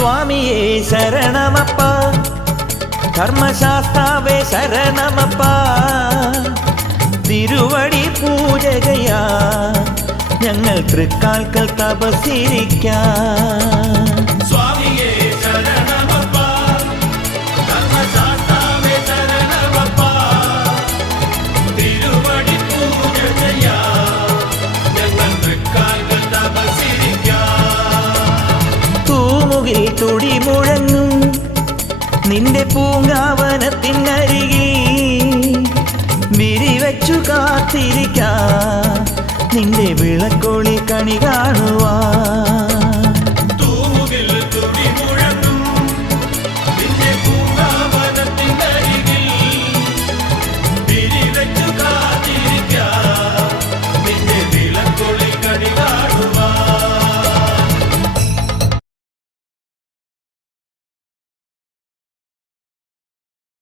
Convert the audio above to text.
സ്വാമിയേ ശരണമപ്പ, ധർമ്മശാസ്താവേ ശരണമപ്പ, തിരുവടി പൂജകയാ ഞങ്ങൾ തൃക്കാൽക്കൽ തപസ്സിരിക്കാം. സ്വാമിയേ ശരണമപ്പ, ധർമ്മശാസ്താവേ ശരണമപ്പ, തിരുവടി പൂജകയാ ഞങ്ങൾ തൃക്കാൽക്കൽ തപസ്സിരിക്കാം. തൂമുകിൽ തുടി മുഴങ്ങും നിന്റെ പൂങ്കാവനത്തിനരികിൽ വിരിവച്ചു കാത്തിരിക്കാം നിന്റെ വിളക്കൊളി കണി കാണുവാൻ.